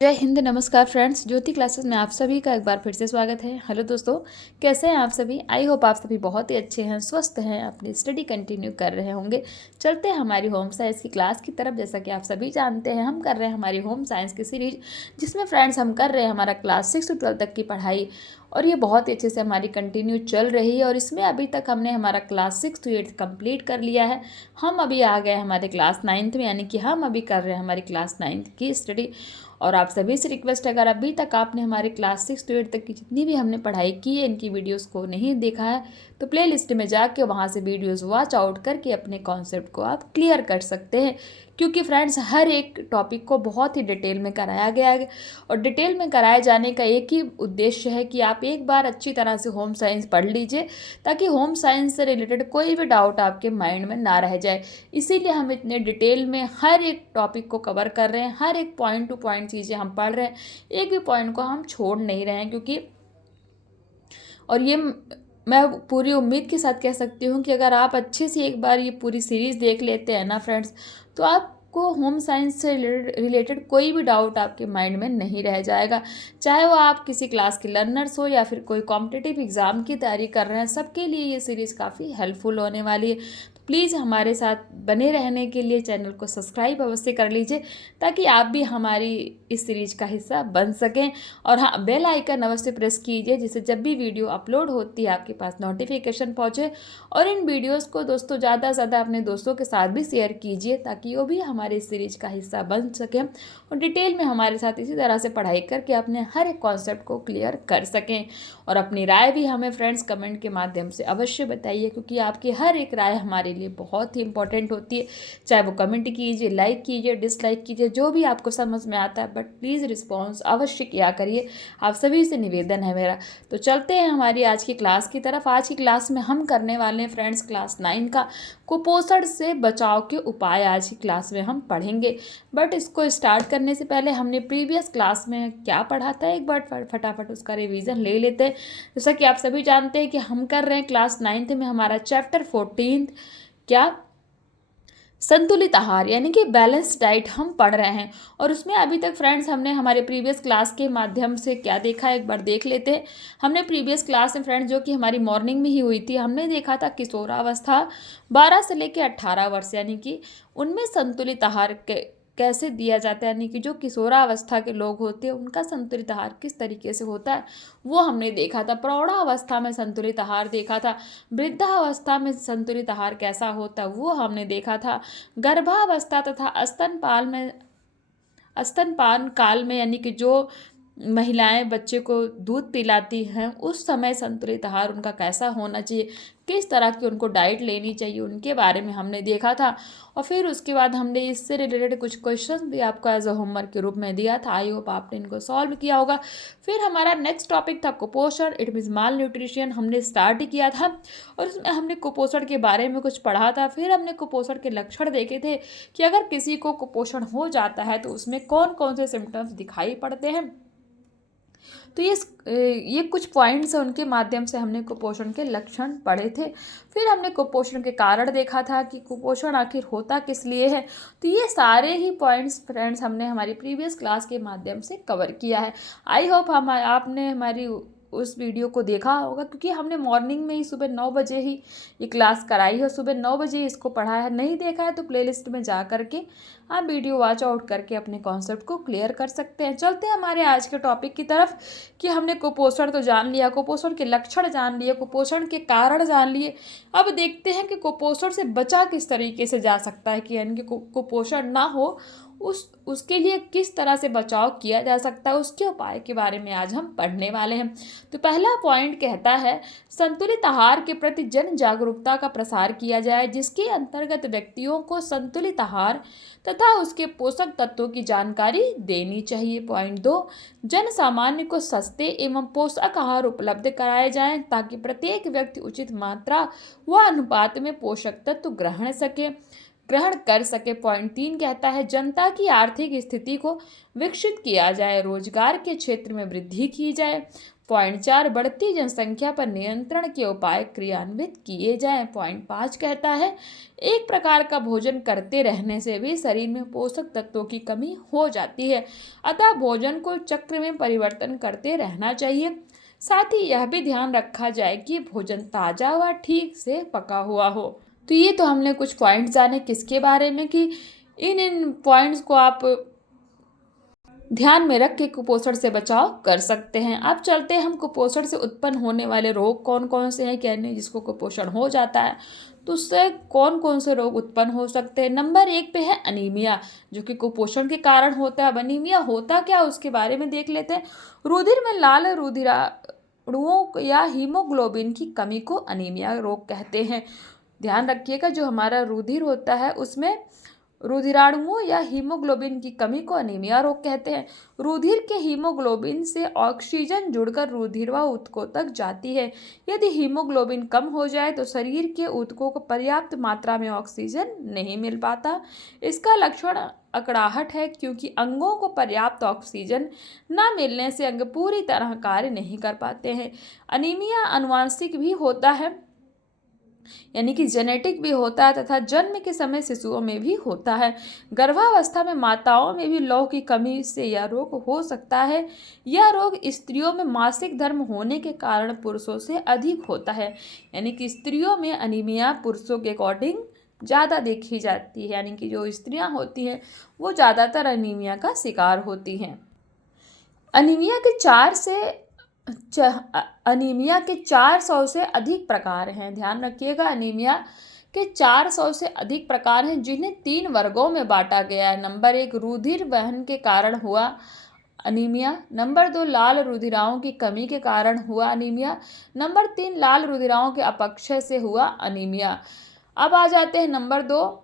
जय हिंद, नमस्कार फ्रेंड्स। ज्योति क्लासेस में आप सभी का एक बार फिर से स्वागत है। हेलो दोस्तों, कैसे हैं आप सभी? आई होप आप सभी बहुत ही अच्छे हैं, स्वस्थ हैं, अपनी स्टडी कंटिन्यू कर रहे होंगे। चलते हैं हमारी होम साइंस की क्लास की तरफ। जैसा कि आप सभी जानते हैं, हम कर रहे हैं हमारी होम साइंस की सीरीज, जिसमें फ्रेंड्स हम कर रहे हैं हमारा क्लास 6 से 12 तक की पढ़ाई, और ये बहुत ही अच्छे से हमारी कंटिन्यू चल रही है। और इसमें अभी तक हमने हमारा क्लास 6 से 8 कंप्लीट कर लिया है। हम अभी आ गए हमारे क्लास 9th में, यानी कि हम अभी कर रहे हैं हमारी क्लास 9th की स्टडी। और आप सभी से रिक्वेस्ट है, अगर अभी तक आपने हमारे क्लास 6 से 8 तक की जितनी भी हमने पढ़ाई की है, इनकी वीडियोस को नहीं देखा है, तो प्ले लिस्ट में जाके वहाँ से वीडियोस वॉच आउट करके अपने कॉन्सेप्ट को आप क्लियर कर सकते हैं। क्योंकि फ्रेंड्स, हर एक टॉपिक को बहुत ही डिटेल में कराया गया है, और डिटेल में कराए जाने का एक ही उद्देश्य है कि आप एक बार अच्छी तरह से होम साइंस पढ़ लीजिए, ताकि होम साइंस से रिलेटेड कोई भी डाउट आपके माइंड में ना रह जाए। इसीलिए हम इतने डिटेल में हर एक टॉपिक को कवर कर रहे हैं, हर एक पॉइंट टू पॉइंट चीज़ें हम पढ़ रहे हैं, एक भी पॉइंट को हम छोड़ नहीं रहे हैं। क्योंकि और ये मैं पूरी उम्मीद के साथ कह सकती हूँ कि अगर आप अच्छे से एक बार ये पूरी सीरीज़ देख लेते हैं ना फ्रेंड्स, तो आपको होम साइंस से रिलेटेड कोई भी डाउट आपके माइंड में नहीं रह जाएगा। चाहे वो आप किसी क्लास के लर्नर्स हो या फिर कोई कॉम्पिटिटिव एग्ज़ाम की तैयारी कर रहे हैं, सबके लिए ये सीरीज़ काफ़ी हेल्पफुल होने वाली है। तो प्लीज़ हमारे साथ बने रहने के लिए चैनल को सब्सक्राइब अवश्य कर लीजिए, ताकि आप भी हमारी इस सीरीज़ का हिस्सा बन सकें। और हाँ, बेल आइकन अवश्य प्रेस कीजिए, जिससे जब भी वीडियो अपलोड होती है आपके पास नोटिफिकेशन पहुँचे। और इन वीडियोस को दोस्तों ज़्यादा से ज़्यादा अपने दोस्तों के साथ भी शेयर कीजिए, ताकि वो भी हमारे इस सीरीज का हिस्सा बन सकें और डिटेल में हमारे साथ इसी तरह से पढ़ाई करके अपने हर एक कॉन्सेप्ट को क्लियर कर सकें। और अपनी राय भी हमें फ्रेंड्स कमेंट के माध्यम से अवश्य बताइए, क्योंकि आपकी हर एक राय हमारे लिए बहुत ही इंपॉर्टेंट होती है। चाहे वो कमेंट कीजिए, लाइक कीजिए, डिसलाइक कीजिए, जो भी आपको समझ में आता है, बट प्लीज़ रिस्पॉन्स अवश्य किया करिए। आप सभी से निवेदन है मेरा। तो चलते हैं हमारी आज की क्लास की तरफ। आज की क्लास में हम करने वाले हैं फ्रेंड्स क्लास 9 का कुपोषण से बचाव के उपाय आज की क्लास में हम पढ़ेंगे। बट इसको स्टार्ट करने से पहले हमने प्रीवियस क्लास में क्या पढ़ा था, एक बार फटाफट उसका रिवीजन ले लेते हैं। जैसा कि आप सभी जानते हैं कि हम कर रहे हैं क्लास 9th में हमारा चैप्टर 14 क्या, संतुलित आहार, यानी कि बैलेंस डाइट हम पढ़ रहे हैं। और उसमें अभी तक फ्रेंड्स हमने हमारे प्रीवियस क्लास के माध्यम से क्या देखा है, एक बार देख लेते हैं। हमने प्रीवियस क्लास में फ्रेंड्स, जो कि हमारी मॉर्निंग में ही हुई थी, हमने देखा था किशोरावस्था 12 से लेकर 18 वर्ष, यानी कि उनमें संतुलित आहार कैसे दिया जाता है, यानी कि जो किशोरावस्था के लोग होते हैं उनका संतुलित आहार किस तरीके से होता है, वो हमने देखा था। प्रौढ़ावस्था में संतुलित आहार देखा था। वृद्धावस्था में संतुलित आहार कैसा होता है, वो हमने देखा था। गर्भावस्था तथा स्तनपान काल में, यानी कि जो महिलाएं बच्चे को दूध पिलाती हैं, उस समय संतुलित आहार उनका कैसा होना चाहिए, किस तरह की उनको डाइट लेनी चाहिए, उनके बारे में हमने देखा था। और फिर उसके बाद हमने इससे रिलेटेड कुछ क्वेश्चन भी आपको एज अ होमवर्क के रूप में दिया था। आई होप आपने इनको सॉल्व किया होगा। फिर हमारा नेक्स्ट टॉपिक था कुपोषण, इट मीन्स माल न्यूट्रिशन, हमने स्टार्ट किया था। और उसमें हमने कुपोषण के बारे में कुछ पढ़ा था। फिर हमने कुपोषण के लक्षण देखे थे कि अगर किसी को कुपोषण हो जाता है तो उसमें कौन कौन से सिम्टम्स दिखाई पड़ते हैं। तो ये कुछ पॉइंट्स हैं, उनके माध्यम से हमने कुपोषण के लक्षण पढ़े थे। फिर हमने कुपोषण के कारण देखा था कि कुपोषण आखिर होता किस लिए है। तो ये सारे ही पॉइंट्स फ्रेंड्स हमने हमारी प्रीवियस क्लास के माध्यम से कवर किया है। आई होप आपने हमारी उस वीडियो को देखा होगा, क्योंकि हमने मॉर्निंग में ही सुबह 9 बजे ही ये क्लास कराई है, सुबह 9 बजे इसको पढ़ाया है। नहीं देखा है तो प्लेलिस्ट में जा करके आप वीडियो वॉच आउट करके अपने कॉन्सेप्ट को क्लियर कर सकते हैं। चलते हैं हमारे आज के टॉपिक की तरफ। कि हमने कुपोषण तो जान लिया, कुपोषण के लक्षण जान लिए, कुपोषण के कारण जान लिए। अब देखते हैं कि कुपोषण से बचा किस तरीके से जा सकता है, कि यानी कि कुपोषण ना हो उसके लिए किस तरह से बचाव किया जा सकता है, उसके उपाय के बारे में आज हम पढ़ने वाले हैं। तो पहला पॉइंट कहता है, संतुलित आहार के प्रति जन जागरूकता का प्रसार किया जाए, जिसके अंतर्गत व्यक्तियों को संतुलित आहार तथा उसके पोषक तत्वों की जानकारी देनी चाहिए। पॉइंट 2, जन सामान्य को सस्ते एवं पोषक आहार उपलब्ध कराए जाएं, ताकि प्रत्येक व्यक्ति उचित मात्रा व अनुपात में पोषक तत्व ग्रहण कर सके। पॉइंट 3 कहता है, जनता की आर्थिक स्थिति को विकसित किया जाए, रोजगार के क्षेत्र में वृद्धि की जाए। पॉइंट 4, बढ़ती जनसंख्या पर नियंत्रण के उपाय क्रियान्वित किए जाएं। पॉइंट 5 कहता है एक प्रकार का भोजन करते रहने से भी शरीर में पोषक तत्वों की कमी हो जाती है, अतः भोजन को चक्र में परिवर्तन करते रहना चाहिए। साथ ही यह भी ध्यान रखा जाए कि भोजन ताज़ा व ठीक से पका हुआ हो। तो ये तो हमने कुछ पॉइंट्स जाने किसके बारे में कि इन पॉइंट्स को आप ध्यान में रख के कुपोषण से बचाव कर सकते हैं। अब चलते हैं हम कुपोषण से उत्पन्न होने वाले रोग कौन कौन से हैं, क्या नहीं जिसको कुपोषण हो जाता है तो उससे कौन कौन से रोग उत्पन्न हो सकते हैं। नंबर 1 पे है अनीमिया, जो कि कुपोषण के कारण होता है। अब अनीमिया होता क्या उसके बारे में देख लेते हैं। रुधिर में लाल रुधिराणुओं या हीमोग्लोबिन की कमी को अनीमिया रोग कहते हैं। ध्यान रखिएगा, जो हमारा रुधिर होता है उसमें रुधिराणुओं या हीमोग्लोबिन की कमी को अनीमिया रोग कहते हैं। रुधिर के हीमोग्लोबिन से ऑक्सीजन जुड़कर रुधिर व ऊतकों तक जाती है। यदि हीमोग्लोबिन कम हो जाए तो शरीर के ऊतकों को पर्याप्त मात्रा में ऑक्सीजन नहीं मिल पाता। इसका लक्षण अकड़ाहट है, क्योंकि अंगों को पर्याप्त ऑक्सीजन न मिलने से अंग पूरी तरह कार्य नहीं कर पाते हैं। अनीमिया आनुवांशिक भी होता है, यानी कि जेनेटिक भी होता है, तथा जन्म के समय शिशुओं में भी होता है। गर्भावस्था में माताओं में भी लौह की कमी से यह रोग हो सकता है। यह रोग स्त्रियों में मासिक धर्म होने के कारण पुरुषों से अधिक होता है, यानी कि स्त्रियों में अनीमिया पुरुषों के अकॉर्डिंग ज़्यादा देखी जाती है, यानी कि जो स्त्रियां होती हैं वो ज़्यादातर अनीमिया का शिकार होती हैं। अनीमिया के 400 से अधिक प्रकार हैं। ध्यान रखिएगा, अनीमिया के 400 से अधिक प्रकार हैं, जिन्हें 3 वर्गों में बांटा गया है। नंबर 1, रुधिर वहन के कारण हुआ अनीमिया। नंबर 2, लाल रुधिराओं की कमी के कारण हुआ अनीमिया। नंबर 3, लाल रुधिराओं के अपक्षय से हुआ अनीमिया। अब आ जाते हैं नंबर 2,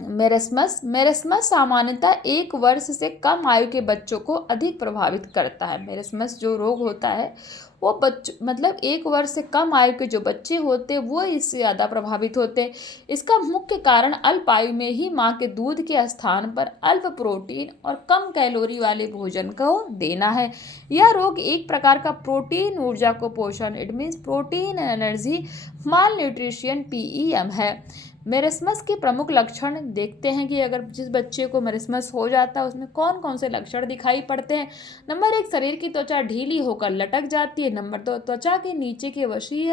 मेरेस्मस। मेरेस्मस सामान्यतः 1 वर्ष से कम आयु के बच्चों को अधिक प्रभावित करता है। मेरेस्मस जो रोग होता है वो 1 वर्ष से कम आयु के जो बच्चे होते हैं वो इससे ज़्यादा प्रभावित होते हैं। इसका मुख्य कारण अल्प आयु में ही माँ के दूध के स्थान पर अल्प प्रोटीन और कम कैलोरी वाले भोजन को देना है। यह रोग एक प्रकार का प्रोटीन ऊर्जा को पोषण, it means protein energy mall nutrition PEM है। मेरेस्मस के प्रमुख लक्षण देखते हैं कि अगर जिस बच्चे को मेरेस्मस हो जाता है उसमें कौन कौन से लक्षण दिखाई पड़ते हैं। नंबर 1, शरीर की त्वचा ढीली होकर लटक जाती है। नंबर 2, त्वचा के नीचे के वसीय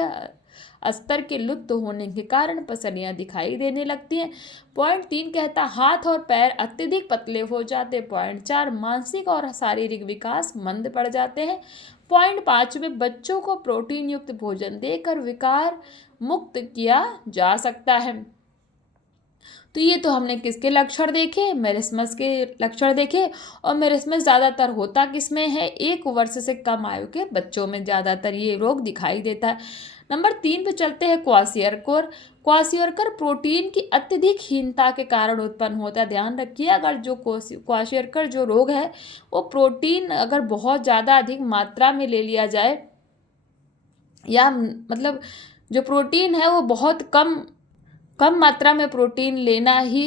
अस्तर के लुप्त होने के कारण पसलियां दिखाई देने लगती हैं। पॉइंट 3 कहता हाथ और पैर अत्यधिक पतले हो जाते हैं। पॉइंट 4, मानसिक और शारीरिक विकास मंद पड़ जाते हैं। पॉइंट 5 में बच्चों को प्रोटीन युक्त भोजन देकर विकार मुक्त किया जा सकता है। तो ये तो हमने किसके लक्षण देखे, मेरेस्मस के लक्षण देखे। और मेरेस्मस ज़्यादातर होता किसमें है, 1 वर्ष से कम आयु के बच्चों में ज़्यादातर ये रोग दिखाई देता है। नंबर 3 पे चलते हैं क्वाशियरकर। क्वाशियरकर प्रोटीन की अत्यधिक हीनता के कारण उत्पन्न होता है। ध्यान रखिए, अगर जो क्वाशियरकर जो रोग है वो प्रोटीन अगर बहुत ज़्यादा अधिक मात्रा में ले लिया जाए, या मतलब जो प्रोटीन है वो बहुत कम मात्रा में प्रोटीन लेना ही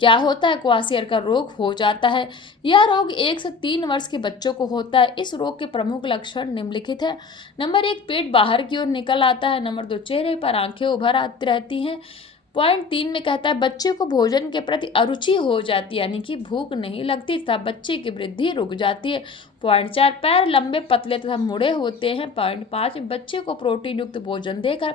क्या होता है, क्वाशियरकर रोग हो जाता है। यह रोग 1 से 3 वर्ष के बच्चों को होता है। इस रोग के प्रमुख लक्षण निम्नलिखित है। नंबर 1, पेट बाहर की ओर निकल आता है। नंबर 2, चेहरे पर आंखें उभर आती रहती हैं। पॉइंट 3 में कहता है बच्चे को भोजन के प्रति अरुचि हो जाती है, यानी कि भूख नहीं लगती तथा बच्चे की वृद्धि रुक जाती है। पॉइंट 4, पैर लंबे पतले तथा मुड़े होते हैं। पॉइंट 5, बच्चे को प्रोटीन युक्त भोजन देकर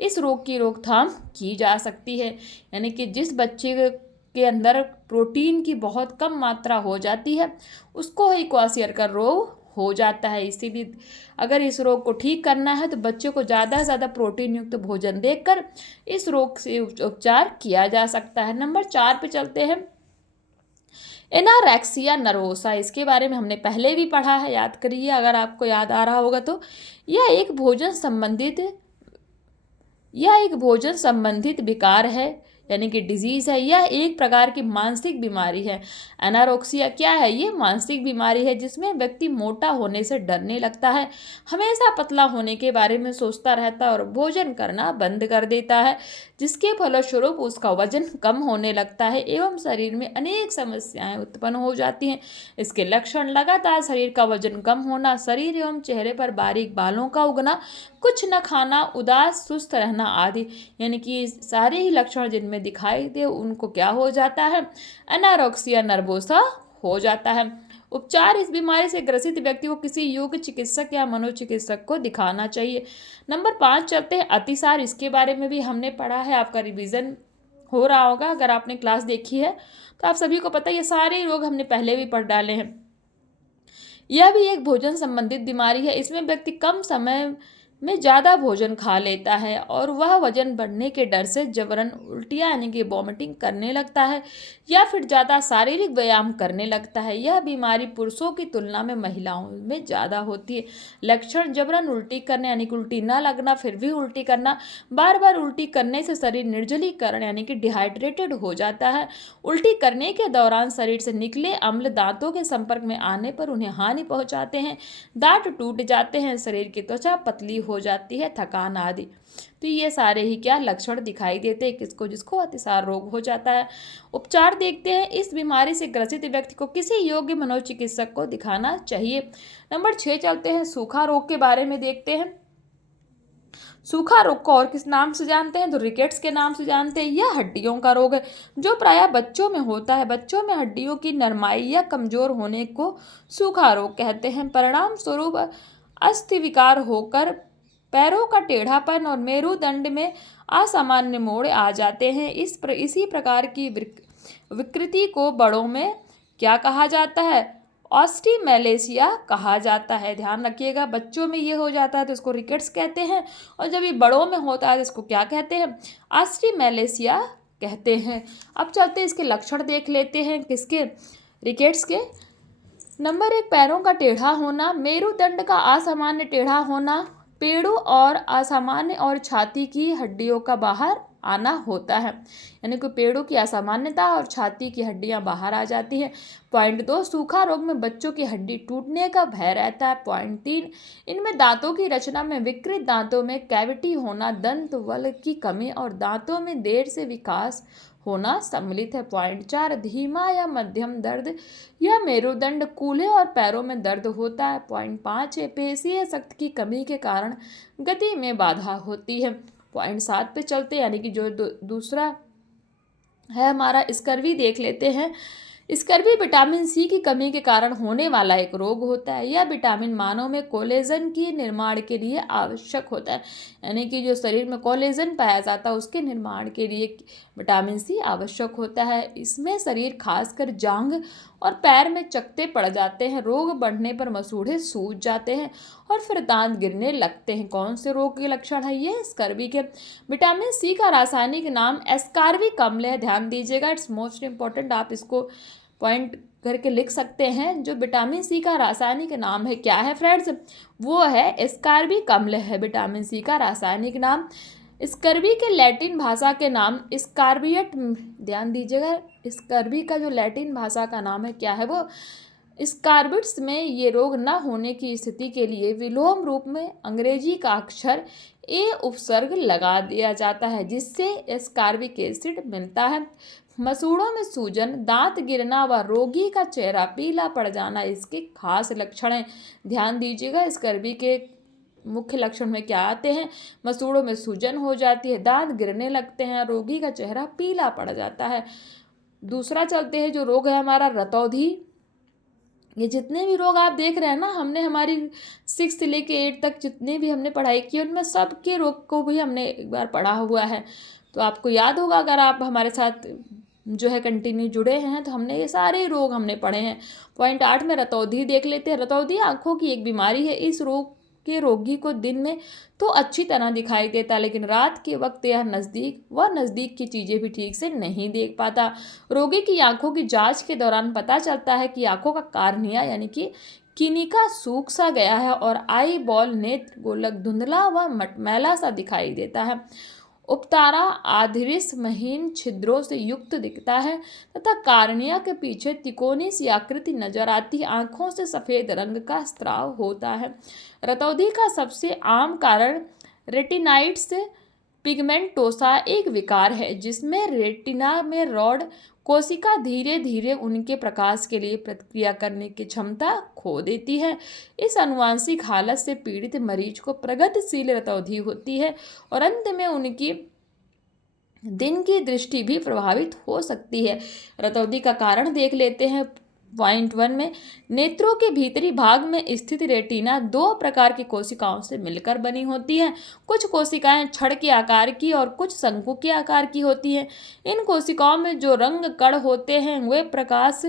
इस रोग की रोकथाम की जा सकती है, यानी कि जिस बच्चे के अंदर प्रोटीन की बहुत कम मात्रा हो जाती है उसको ही क्वाशियरकर रोग हो जाता है। इसीलिए अगर इस रोग को ठीक करना है तो बच्चों को ज़्यादा से ज़्यादा प्रोटीन युक्त भोजन देकर इस रोग से उपचार किया जा सकता है। नंबर 4 पे चलते हैं, एनारेक्सिया नर्वोसा। इसके बारे में हमने पहले भी पढ़ा है, याद करिए अगर आपको याद आ रहा होगा तो। यह एक भोजन संबंधित विकार है। यानी कि डिजीज़ है। यह एक प्रकार की मानसिक बीमारी है। एनारोक्सिया क्या है? ये मानसिक बीमारी है जिसमें व्यक्ति मोटा होने से डरने लगता है, हमेशा पतला होने के बारे में सोचता रहता है और भोजन करना बंद कर देता है, जिसके फलस्वरूप उसका वजन कम होने लगता है एवं शरीर में अनेक समस्याएं उत्पन्न हो जाती हैं। इसके लक्षण लगातार शरीर का वजन कम होना, शरीर एवं चेहरे पर बारीक बालों का उगना, कुछ न खाना, उदास सुस्त रहना आदि। यानी कि सारे ही लक्षण जिनमें दिखाई दे उनको क्या हो जाता है? एनारोक्सिया नर्वोसा हो जाता है। उपचार: इस बीमारी से ग्रसित व्यक्ति को किसी योग्य चिकित्सक या मनोचिकित्सक को दिखाना चाहिए। नंबर 5 चलते हैं, अतिसार। इसके बारे में भी हमने पढ़ा है, आपका रिवीजन हो रहा होगा अगर आपने क्लास देखी है तो आप सभी को पता है ये सारे रोग हमने पहले भी पढ़ डाले हैं। यह भी एक भोजन संबंधित बीमारी है। इसमें व्यक्ति कम समय में ज़्यादा भोजन खा लेता है और वह वजन बढ़ने के डर से जबरन उल्टियाँ यानी कि वॉमिटिंग करने लगता है या फिर ज़्यादा शारीरिक व्यायाम करने लगता है। यह बीमारी पुरुषों की तुलना में महिलाओं में ज़्यादा होती है। लक्षण: जबरन उल्टी करने यानी कि उल्टी ना लगना फिर भी उल्टी करना, बार बार उल्टी करने से शरीर निर्जलीकरण यानी कि डिहाइड्रेटेड हो जाता है। उल्टी करने के दौरान शरीर से निकले अम्ल दांतों के संपर्क में आने पर उन्हें हानि पहुंचाते हैं, दांत टूट जाते हैं, शरीर की त्वचा पतली हो जाती है, थकान आदि। तो ये सारे ही क्या लक्षण दिखाई देते हैं किसको? जिसको अतिसार रोग हो जाता है। उपचार देखते हैं, इस बीमारी से ग्रसित व्यक्ति को किसी योग्य मनोचिकित्सक को दिखाना चाहिए। नंबर 6 चलते हैं, सूखा रोग के बारे में देखते हैं। सूखा रोग को और किस नाम से जानते हैं? तो रिकेट्स के नाम से जानते हैं। यह हड्डियों का रोग है जो प्रायः बच्चों में होता है। बच्चों में हड्डियों की नरमाई या कमजोर होने को सूखा रोग कहते हैं। परिणाम स्वरूप अस्थि विकार होकर पैरों का टेढ़ापन और मेरुदंड में असामान्य मोड़ आ जाते हैं। इसी प्रकार की विकृति को बड़ों में क्या कहा जाता है? ऑस्टियोमेलेसिया कहा जाता है। ध्यान रखिएगा, बच्चों में ये हो जाता है तो इसको रिकेट्स कहते हैं और जब ये बड़ों में होता है तो इसको क्या कहते हैं? ऑस्टियोमेलेसिया कहते हैं। अब चलते इसके लक्षण देख लेते हैं किसके? रिकेट्स के। नंबर 1, पैरों का टेढ़ा होना, मेरुदंड का असामान्य टेढ़ा होना, पेड़ों और असामान्य और छाती की हड्डियों का बाहर आना होता है। यानी कि पेड़ों की असामान्यता और छाती की हड्डियां बाहर आ जाती हैं। पॉइंट 2, सूखा रोग में बच्चों की हड्डी टूटने का भय रहता है। पॉइंट 3, इनमें दांतों की रचना में विकृत, दांतों में कैविटी होना, दंत बल की कमी और दांतों में देर से विकास होना सम्मिलित है। पॉइंट 4, धीमा या मध्यम दर्द, यह मेरुदंड, कूल्हे और पैरों में दर्द होता है। पॉइंट 5 है, पेशीय शक्ति की कमी के कारण गति में बाधा होती है। पॉइंट 7 पे चलते यानी कि जो दूसरा है हमारा स्कर्वी देख लेते हैं। स्कर्वी विटामिन सी की कमी के कारण होने वाला एक रोग होता है। यह विटामिन मानव में कोलेजन के निर्माण के लिए आवश्यक होता है। यानी कि जो शरीर में कोलेजन पाया जाता है उसके निर्माण के लिए विटामिन सी आवश्यक होता है। इसमें शरीर खासकर जांघ और पैर में चकत्ते पड़ जाते हैं। रोग बढ़ने पर मसूड़े सूज जाते हैं और फिर दांत गिरने लगते हैं। कौन से रोग के लक्षण है ये? स्कर्वी के। विटामिन सी का रासायनिक नाम एस्कार्बिक अम्ल है। ध्यान दीजिएगा, इट्स मोस्ट इंपॉर्टेंट, आप इसको पॉइंट करके लिख सकते हैं। जो विटामिन सी का रासायनिक नाम है क्या है फ्रेंड्स? वो है एस्कार्बिक अम्ल है विटामिन सी का रासायनिक नाम। स्कर्वी के लैटिन भाषा के नाम स्कारबियट। ध्यान दीजिएगा, स्कर्वी का जो लैटिन भाषा का नाम है क्या है? वो स्कारबिट्स। में ये रोग न होने की स्थिति के लिए विलोम रूप में अंग्रेजी का अक्षर ए उपसर्ग लगा दिया जाता है जिससे एस्कार्बिक एसिड मिलता है। मसूड़ों में सूजन, दांत गिरना व रोगी का चेहरा पीला पड़ जाना इसके खास लक्षण हैं। ध्यान दीजिएगा, स्कर्वी के मुख्य लक्षण में क्या आते हैं? मसूड़ों में सूजन हो जाती है, दांत गिरने लगते हैं, रोगी का चेहरा पीला पड़ जाता है। दूसरा चलते हैं जो रोग है हमारा रतौंधी। ये जितने भी रोग आप देख रहे हैं ना, हमने हमारी 6 से लेके 8 तक जितने भी हमने पढ़ाई की उनमें सबके रोग को भी हमने एक बार पढ़ा हुआ है। तो आपको याद होगा अगर आप हमारे साथ जो है कंटिन्यू जुड़े हैं तो हमने ये सारे रोग हमने पढ़े हैं। पॉइंट 8 में रतौंधी देख लेते हैं। रतौंधी आंखों की एक बीमारी है। इस रोग के रोगी को दिन में तो अच्छी तरह दिखाई देता है लेकिन रात के वक्त यह नज़दीक की चीज़ें भी ठीक से नहीं देख पाता। रोगी की आंखों की जांच के दौरान पता चलता है कि आंखों का कार्निया यानी कि किनिका सूख सा गया है और आई बॉल नेत्र गोलक धुंधला व मटमैला सा दिखाई देता है। उपतारा आधृष्य महीन छिद्रों से युक्त दिखता है तथा कार्निया के पीछे तिकोनी सी आकृति नजर आती है। आंखों से सफेद रंग का स्राव होता है। रतौंधी का सबसे आम कारण रेटिनाइटिस पिगमेंटोसा एक विकार है जिसमें रेटिना में रॉड कोशिका धीरे धीरे उनके प्रकाश के लिए प्रतिक्रिया करने की क्षमता खो देती है। इस आनुवंशिक हालत से पीड़ित मरीज को प्रगतिशील रतौंधी होती है और अंत में उनकी दिन की दृष्टि भी प्रभावित हो सकती है। रतौंधी का कारण देख लेते हैं। पॉइंट 1 में नेत्रों के भीतरी भाग में स्थित रेटिना दो प्रकार की कोशिकाओं से मिलकर बनी होती है। कुछ कोशिकाएं छड़ के आकार की और कुछ शंकु के आकार की होती हैं। इन कोशिकाओं में जो रंग कण होते हैं वे प्रकाश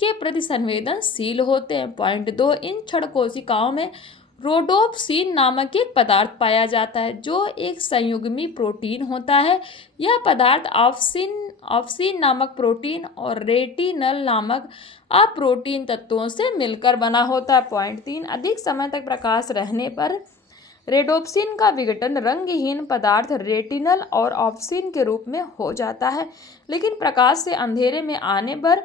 के प्रति संवेदनशील होते हैं। पॉइंट 2 इन छड़ कोशिकाओं में रोडोप्सिन नामक एक पदार्थ पाया जाता है जो एक संयुग्मी प्रोटीन होता है। यह पदार्थ ऑप्सिन नामक प्रोटीन और रेटिनल नामक अप्रोटीन तत्वों से मिलकर बना होता है। पॉइंट 3 अधिक समय तक प्रकाश रहने पर रेडोप्सिन का विघटन रंगहीन पदार्थ रेटिनल और ऑप्सिन के रूप में हो जाता है, लेकिन प्रकाश से अंधेरे में आने पर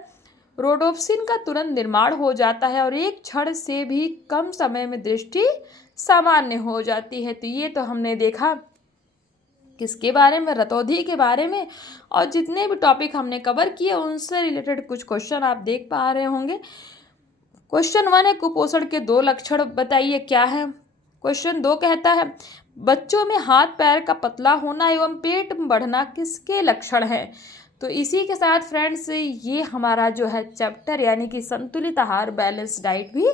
रोडोप्सिन का तुरंत निर्माण हो जाता है और एक क्षण से भी कम समय में दृष्टि सामान्य हो जाती है। तो ये तो हमने देखा किसके बारे में, रतौंधी के बारे में। और जितने भी टॉपिक हमने कवर किए उनसे रिलेटेड कुछ क्वेश्चन आप देख पा रहे होंगे। क्वेश्चन 1 है कुपोषण के 2 लक्षण बताइए क्या है। क्वेश्चन 2 कहता है बच्चों में हाथ पैर का पतला होना एवं पेट बढ़ना किसके लक्षण हैं। तो इसी के साथ फ्रेंड्स ये हमारा जो है चैप्टर यानी कि संतुलित आहार बैलेंस डाइट भी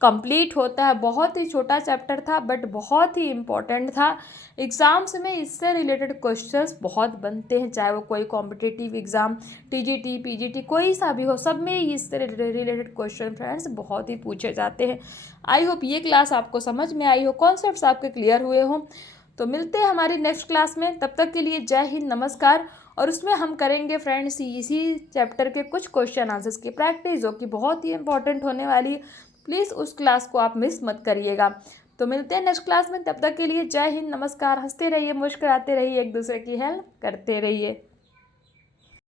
कंप्लीट होता है। बहुत ही छोटा चैप्टर था बट बहुत ही इम्पोर्टेंट था। एग्ज़ाम्स में इससे रिलेटेड क्वेश्चंस बहुत बनते हैं, चाहे वो कोई कॉम्पिटिटिव एग्ज़ाम टीजीटी पीजीटी कोई सा भी हो, सब में इससे रिलेटेड क्वेश्चन फ्रेंड्स बहुत ही पूछे जाते हैं। आई होप ये क्लास आपको समझ में आई हो, कॉन्सेप्ट्स आपके क्लियर हुए हों। तो मिलते हैं हमारी नेक्स्ट क्लास में, तब तक के लिए जय हिंद, नमस्कार। और उसमें हम करेंगे फ्रेंड्स इसी चैप्टर के कुछ क्वेश्चन आंसर्स की प्रैक्टिस जो कि बहुत ही इंपॉर्टेंट होने वाली है। प्लीज़ उस क्लास को आप मिस मत करिएगा। तो मिलते हैं नेक्स्ट क्लास में, तब तक के लिए जय हिंद, नमस्कार। हंसते रहिए, मुस्कुराते रहिए, एक दूसरे की हेल्प करते रहिए।